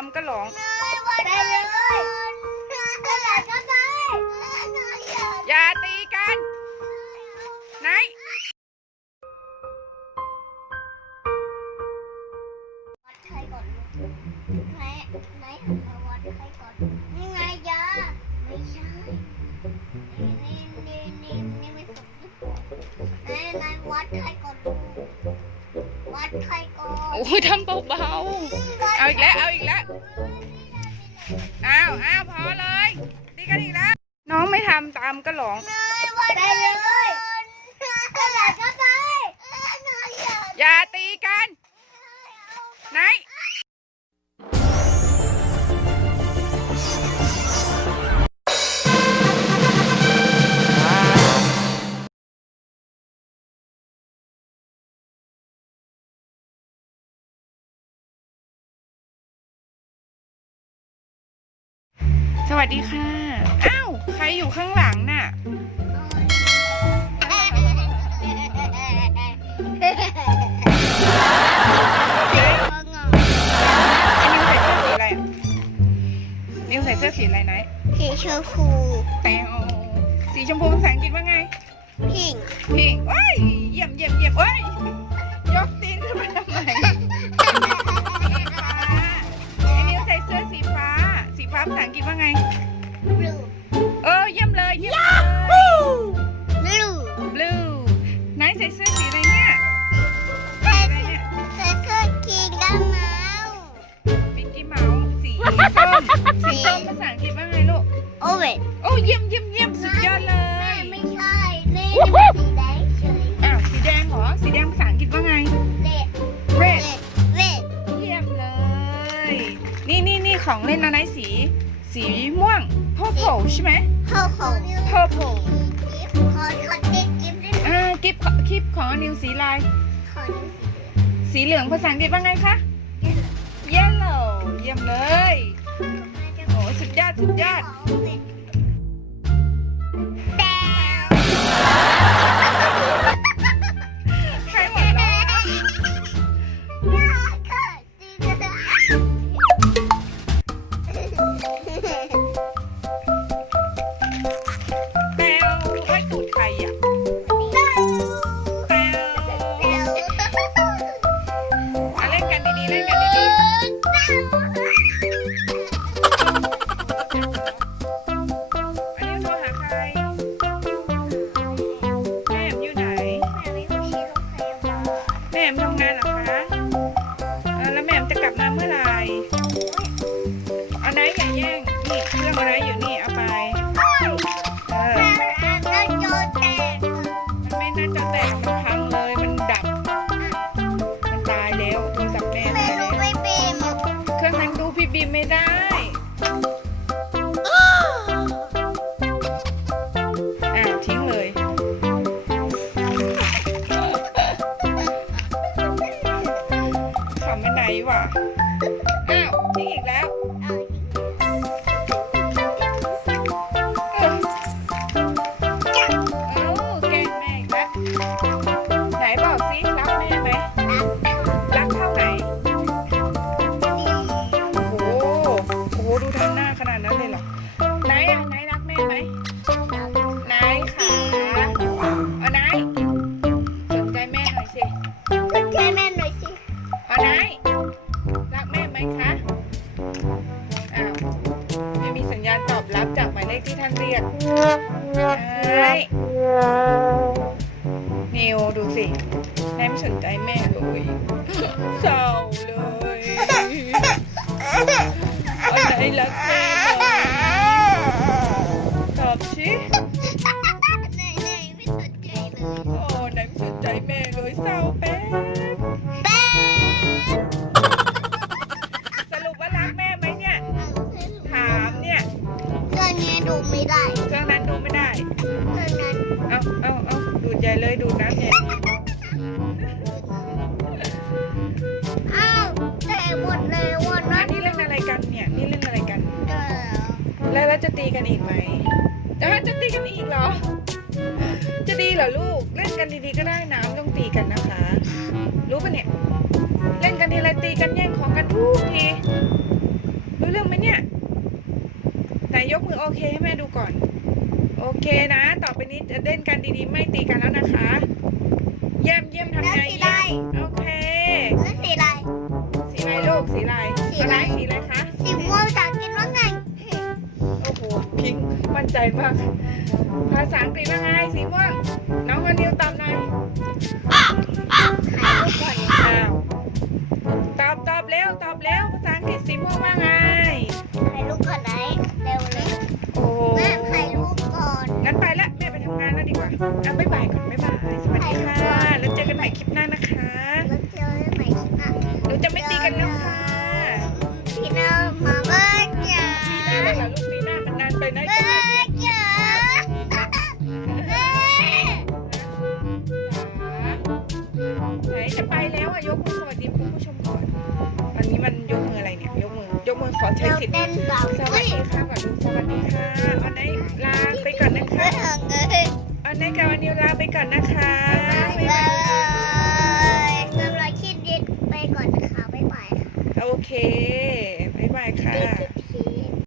ามก็หลงได้เลยอย่าตีกันไหนวัดไข้ก่อนไหนไหนมาวัดไข้ก่อนนี่ไงยาไม่ใช่นี่นี่นี่นี่ไม่สุกไหนไหนวัดไข้ก่ อนวัดไข้ก่อนโอ้ยทำเบาๆ เอาอีกแล้ว เอาอีกแล้ว อ้าวอ้าวพอเลย ตีกันอีกแล้ว น้องไม่ทำตามก็หลงได้เลยกระดาษก็ได้อย่าตี วัสดีค่ะ อ้าว ใครอยู่ข้างหลังน่ะไอ้นิวใส่เสื้อสีอะไรอะนิวใส่เสื้อสีอะไรไหน สีชมพูแตงสีชมพูภาษาอังกฤษว่าไง พิง พิงว้ายเยี่ยมเยี่ยมเยี่ยมว้ายยกตีนขึ้นมาทำไม ส่เสื้อสีอะไรเนี่ยใส่อะไรเนี่ยใส่เสื้อกีนกันเมาส์มิกกี้เมาส์สีส้มสีส้มภาษาอังกฤษว่าไงลูก โอเวนโอ้เยี่ยมเยี่ยมเยี่ยมสุดยอดเลแม่ยไม่ใช่นี่มันสีแดงเฉยอ้าวสีแดงเหรอ สีแดงภาษาอังกฤษว่าไงเล็ด red เล็ดเยี่ยมเลย นี่นี่นี่ของเล่นอะไรสี สีม่วง purple ใช่ไหมเขาของ purple กิฟขอขอติด กิฟได้ไหมอ่ากิฟคลิปของนิวสีลายขอดูสีสีเหลืองภาษาอังกฤษว่าไงคะ yellow เยี่ยมเลย โอ้สุดยอดสุดยอดแต่ วะอ้าวทิ้งอีกแล้ว ไหนนิวดูสินายไม่สนใจแม่เลยเศร้าเลยเอาไหนรักแม่ แล้วแล้วจะตีกันอีกไหมแต่ว่จะตีกันอีกเหรอ จะดีเหรอลูก เล่นกันดีๆก็ได้น้ำต้องตีกันนะคะ รู้ปะเนี่ย เล่นกันทีไรตีกันแย่งของกันทุกที รู้เรื่องไหมเนี่ย แต่ยกมือโอเคให้แม่ดูก่อน โอเคนะ ต่อไปนี้จะเล่นกันดีๆ ไม่ตีกันแล้วนะคะ เยี่ยมเยี่ยมทำไงเยี่ยมโอเคสีอะไร สีอะไรลูก สีอะไร สีอะไร สีอะไรคะ สีม่วงจากกินว่างไง มั่นใจมาก ภาษาอังกฤษว่าไงสีม่วงน้องกันนิวตอบหน่อยถ่ายรูปก่อนอ้าวตอบตอบเร็วตอบเร็วภาษาอังกฤษสีม่วงว่าไง ถ่ายรูปก่อนไหนเร็วเลยโอ้โหแม่ถ่ายรูปก่อนงั้นไปละแม่ไปทำงานแล้วดีกว่าอะบ๊ายบาย จะไปแล้วอะยกมือสวัสดีคุณผู้ชมก่อนอันนี้มันยกมืออะไรเนี่ยยกมือยกมือขอใช้สิทธิ์สวัสดีค่ะก่อนลูกสวัสดีค่ะออนไนลาไปก่อนนะคะเฮ้ยเฮ้ยออนไนกับวันนิวลาไปก่อนนะคะบ๊ายบายสำหรับคลิปนี้ไปก่อนนะคะบ๊ายบายค่ะโอเค